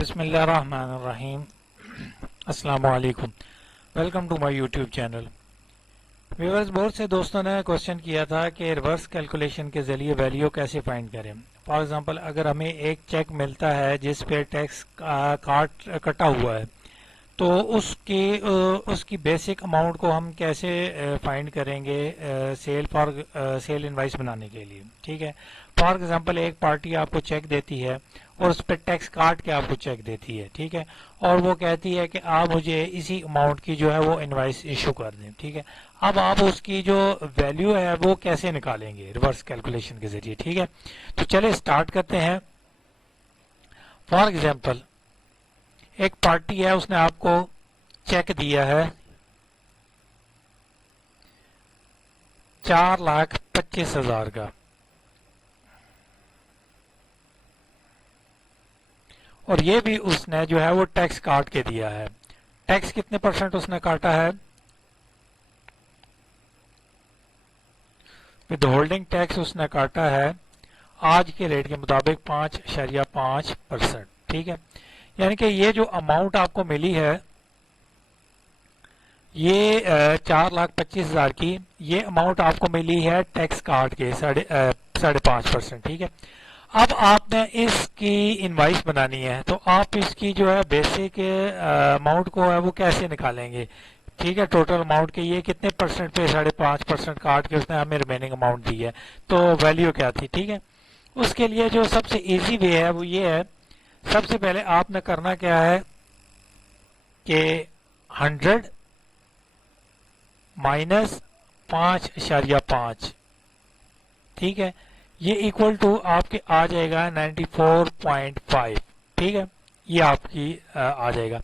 बिस्मिल्लाहिर्रहमानिर्रहीम। अस्सलाम वालेकुम। Welcome to my YouTube channel. Viewers, बहुत से दोस्तों ने क्वेश्चन किया था कि रिवर्स कैलकुलेशन के ज़रिए वैल्यू कैसे फाइंड करें। फॉर एग्जांपल, अगर हमें एक चेक मिलता है जिस पे टैक्स कटा हुआ है, तो उसकी बेसिक अमाउंट को हम कैसे फाइंड करेंगे सेल इनवाइस बनाने के लिए। ठीक है। फॉर एग्जांपल, एक पार्टी आपको चेक देती है और उस पर टैक्स काट के आपको चेक देती है। ठीक है। और वो कहती है कि आप मुझे इसी अमाउंट की जो है वो इनवाइस इशू कर दें। ठीक है। अब आप उसकी जो वैल्यू है वो कैसे निकालेंगे रिवर्स कैलकुलेशन के जरिए। ठीक है। तो चले स्टार्ट करते हैं। फॉर एग्जांपल, एक पार्टी है, उसने आपको चेक दिया है 4,25,000 का, और ये भी उसने जो है वो टैक्स काट के दिया है। टैक्स कितने परसेंट उसने काटा है? विद होल्डिंग टैक्स उसने काटा है आज के रेट के मुताबिक 5.5%। ठीक है। यानी कि ये जो अमाउंट आपको मिली है, ये 4,25,000 की ये अमाउंट आपको मिली है टैक्स काट के 5.5%। ठीक है। अब आपने इसकी इनवाइस बनानी है, तो आप इसकी जो है बेसिक अमाउंट को है वो कैसे निकालेंगे। ठीक है। टोटल अमाउंट के ये कितने परसेंट पे 5.5% काट के उसने हमें रिमेनिंग अमाउंट दी है, तो वैल्यू क्या थी। ठीक है। उसके लिए जो सबसे इजी वे है वो ये है, सबसे पहले आपने करना क्या है कि 100 माइनस 5.5, ठीक है, ये इक्वल टू आपके आ जाएगा 94.5। ठीक है। ये आपकी आ जाएगा।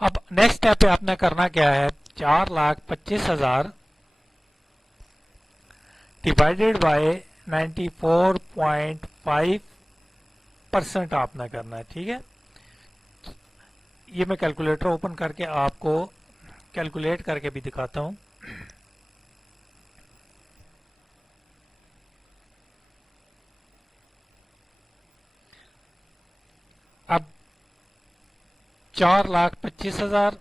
अब नेक्स्ट स्टेप पे आपने करना क्या है, 4,25,000 डिवाइडेड बाय 94.5% आपने करना है। ठीक है। ये मैं कैलकुलेटर ओपन करके आपको कैलकुलेट करके भी दिखाता हूं। अब 4,25,000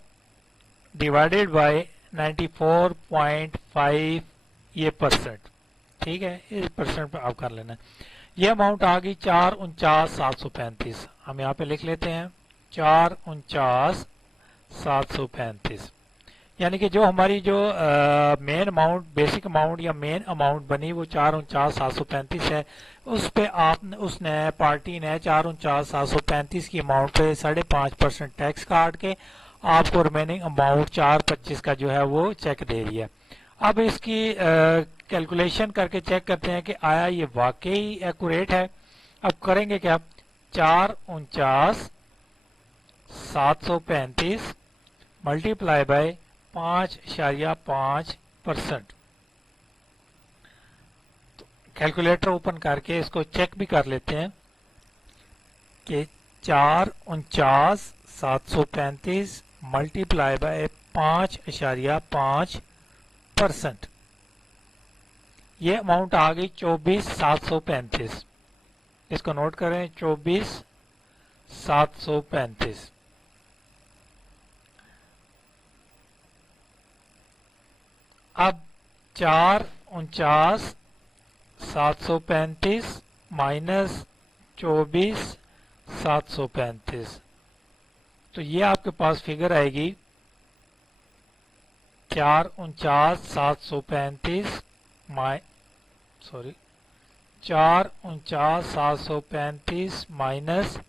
डिवाइडेड बाय 94.5 ये परसेंट। ठीक है। इस परसेंट पे आप कर लेना है। ये अमाउंट आ गई 4,49,735। हम यहाँ पे लिख लेते हैं 4,49,735। यानी कि जो हमारी जो मेन अमाउंट, बेसिक अमाउंट या मेन अमाउंट बनी वो 4,49,735 है। उस पे आपने उसने पार्टी ने 4,49,735 की अमाउंट पे 5.5% टैक्स काट के आपको रिमेनिंग अमाउंट 4,25 का जो है वो चेक दे रही है। अब इसकी कैलकुलेशन करके चेक करते हैं कि आया ये वाकई एक्यूरेट है। अब करेंगे क्या, 4,49,735 मल्टीप्लाई बाय 5.5%। तो कैलकुलेटर ओपन करके इसको चेक भी कर लेते हैं कि 4,49,735 मल्टीप्लाई बाय 5.5%, ये अमाउंट आ गई 24,735। इसको नोट करें, 24,735। अब 4,49,735 माइनस 24,735, तो ये आपके पास फिगर आएगी 4,49,735 4,49,735 माइनस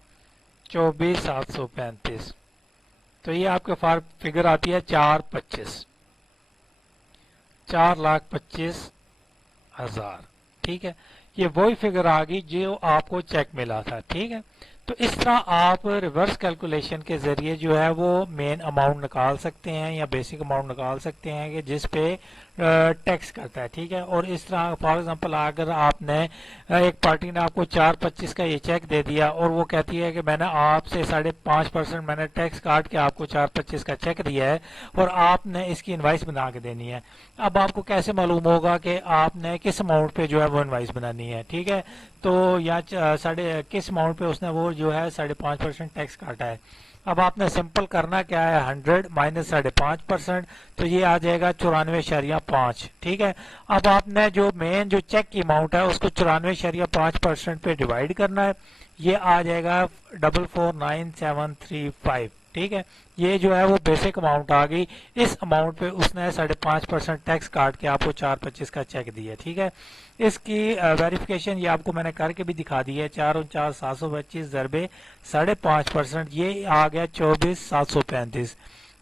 24,735, तो ये आपके पास फिगर आती है 4,25,000। ठीक है। ये वही फिगर आ गई जो आपको चेक मिला था। ठीक है। तो इस तरह आप रिवर्स कैलकुलेशन के जरिए जो है वो मेन अमाउंट निकाल सकते हैं या बेसिक अमाउंट निकाल सकते हैं कि जिस पे टैक्स करता है। ठीक है। और इस तरह फॉर एग्जांपल, अगर आपने एक पार्टी ने आपको 4,25 का ये चेक दे दिया और वो कहती है कि मैंने आपसे 5.5% मैंने टैक्स काट के आपको 4,25 का चेक दिया है और आपने इसकी इनवाइस बना के देनी है। अब आपको कैसे मालूम होगा कि आपने किस अमाउंट पे जो है वो इनवाइस बनानी है। ठीक है। तो या साढ़े किस अमाउंट पे उसने वो जो है 5.5% टैक्स काटा है। अब आपने सिंपल करना क्या है, 100 माइनस 5.5%, तो ये आ जाएगा 94.5। ठीक है। अब आपने जो मेन जो चेक की अमाउंट है उसको 94.5% पे डिवाइड करना है, ये आ जाएगा 449735। ठीक है। ये जो है वो बेसिक अमाउंट आ गई। इस अमाउंट पे उसने 5.5% टैक्स काट के आपको 425 का चेक दिया। ठीक है। इसकी वेरिफिकेशन ये आपको मैंने करके भी दिखा दी है। 4,49,725 ज़रबे 5.5%, ये आ गया 24,735।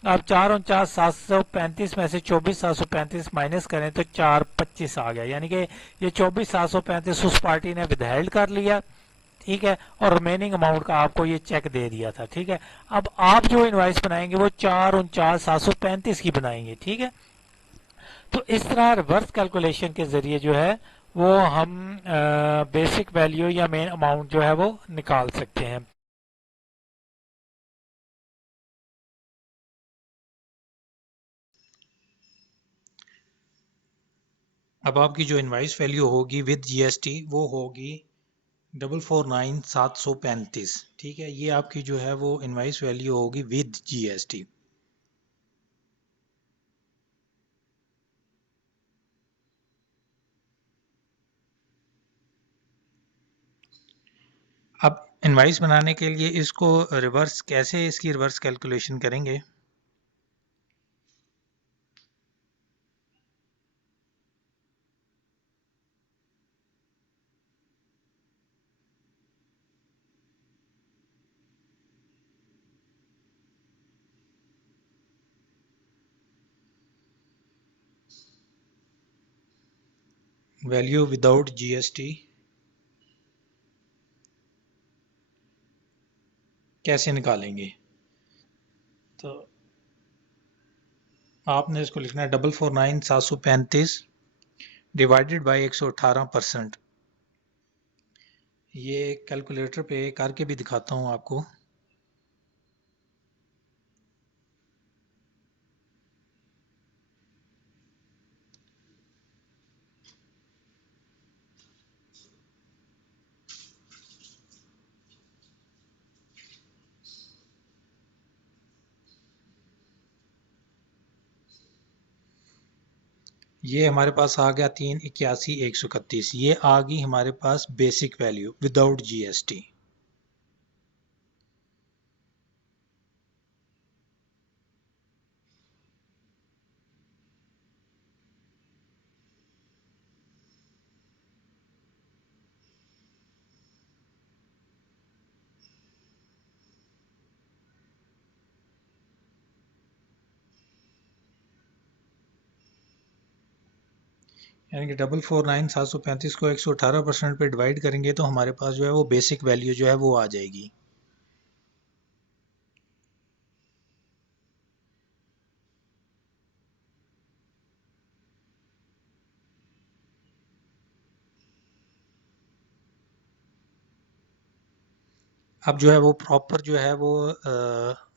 अब 4,49,735 में से 24,735 माइनस करें तो 425 आ गया, यानी कि ये 24,735 उस पार्टी ने विदहेल्ड कर लिया। ठीक है। और रिमेनिंग अमाउंट का आपको ये चेक दे दिया था। ठीक है। अब आप जो इनवाइस बनाएंगे वो 4,49,735 की बनाएंगे। ठीक है। तो इस तरह रिवर्स कैलकुलेशन के जरिए जो है वो हम बेसिक वैल्यू या मेन अमाउंट जो है वो निकाल सकते हैं। अब आपकी जो इनवाइस वैल्यू होगी विद जीएसटी वो होगी 449,735। ठीक है, ये आपकी जो है वो इनवाइस वैल्यू होगी विद जीएसटी। अब इनवाइस बनाने के लिए इसको रिवर्स कैसे इसकी रिवर्स कैलकुलेशन करेंगे। वैल्यू विदाउट जीएसटी कैसे निकालेंगे, तो आपने इसको लिखना है 449,735 डिवाइडेड बाई 118%। ये कैलकुलेटर पे करके भी दिखाता हूँ आपको। ये हमारे पास आ गया 381,131। ये आ गई हमारे पास बेसिक वैल्यू विदाउट जीएसटी। यानी कि 449,735 को 118% पे डिवाइड करेंगे तो हमारे पास जो है वो बेसिक वैल्यू जो है वो आ जाएगी। अब जो है वो प्रॉपर जो है वो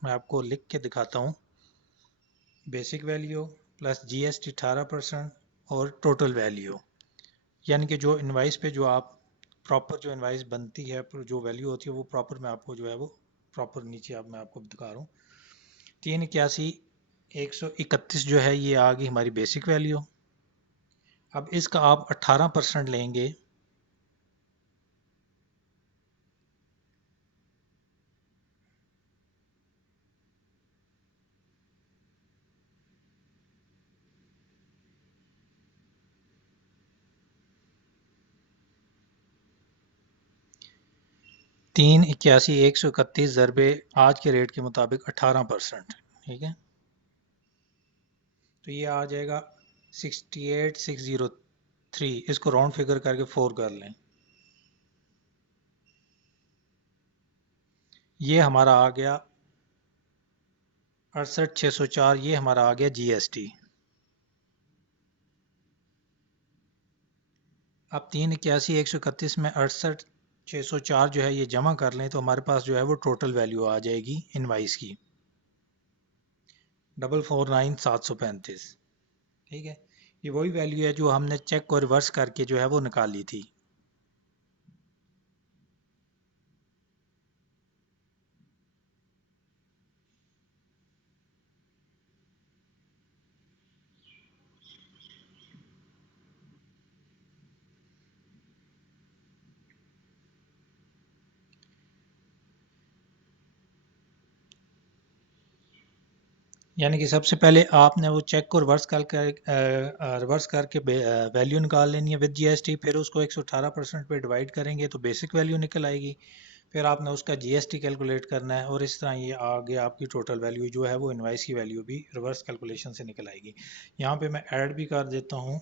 मैं आपको लिख के दिखाता हूँ। बेसिक वैल्यू प्लस जीएसटी 18% और टोटल वैल्यू, यानी कि जो इनवाइस पे जो आप प्रॉपर जो इनवाइस बनती है जो वैल्यू होती है वो प्रॉपर मैं आपको जो है वो प्रॉपर नीचे आप मैं आपको दिखा रहा हूँ। 381,131 जो है ये आ गई हमारी बेसिक वैल्यू। अब इसका आप 18% लेंगे, तीन इक्यासी 131 ज़रबे आज के रेट के मुताबिक 18%। ठीक है, तो ये आ जाएगा 68,603। इसको राउंड फिगर करके 4 कर लें। ये हमारा आ गया 68,604। ये हमारा आ गया जीएसटी। अब 381,131 में 68,604 जो है ये जमा कर लें तो हमारे पास जो है वो टोटल वैल्यू आ जाएगी इनवाइस की 449,735। ठीक है, ये वही वैल्यू है जो हमने चेक को रिवर्स करके जो है वो निकाली थी। यानी कि सबसे पहले आपने वो चेक को रिवर्स करके वैल्यू निकाल लेनी है विद जीएसटी, फिर उसको 118% पे डिवाइड करेंगे तो बेसिक वैल्यू निकल आएगी। फिर आपने उसका जीएसटी कैलकुलेट करना है और इस तरह ये आगे आपकी टोटल वैल्यू जो है वो इनवाइस की वैल्यू भी रिवर्स कैलकुलेशन से निकल आएगी। यहाँ पे मैं ऐड भी कर देता हूँ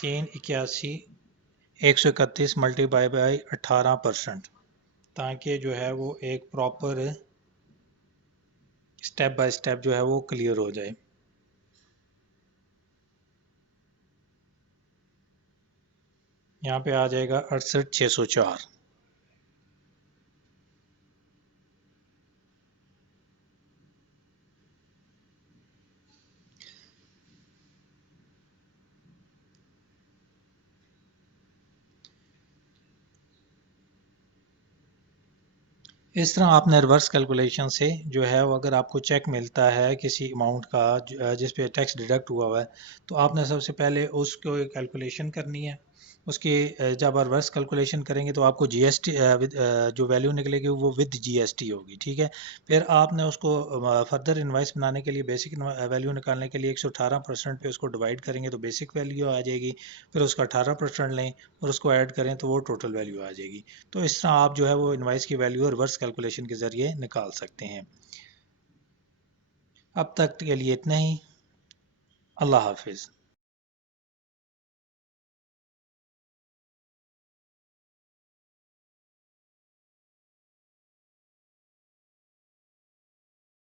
381 131 मल्टीप्लाई बाई 18%, ताकि जो है वो एक प्रॉपर स्टेप बाय स्टेप जो है वो क्लियर हो जाए। यहाँ पे आ जाएगा 68604। इस तरह आपने रिवर्स कैलकुलेशन से जो है वो अगर आपको चेक मिलता है किसी अमाउंट का जिस पे टैक्स डिडक्ट हुआ है, तो आपने सबसे पहले उसको कैलकुलेशन करनी है। उसकी जब रिवर्स कैलकुलेशन करेंगे तो आपको जीएसटी जो वैल्यू निकलेगी वो विद जीएसटी होगी, ठीक है। फिर आपने उसको फर्दर इनवाइस बनाने के लिए बेसिक वैल्यू निकालने के लिए 118% पे उसको डिवाइड करेंगे तो बेसिक वैल्यू आ जाएगी। फिर उसका 18% लें और उसको ऐड करें तो वो टोटल वैल्यू आ जाएगी। तो इस तरह आप जो है वो इनवाइस की वैल्यू रिवर्स कैलकुलेशन के ज़रिए निकाल सकते हैं। अब तक के लिए इतना ही। अल्लाह हाफिज़।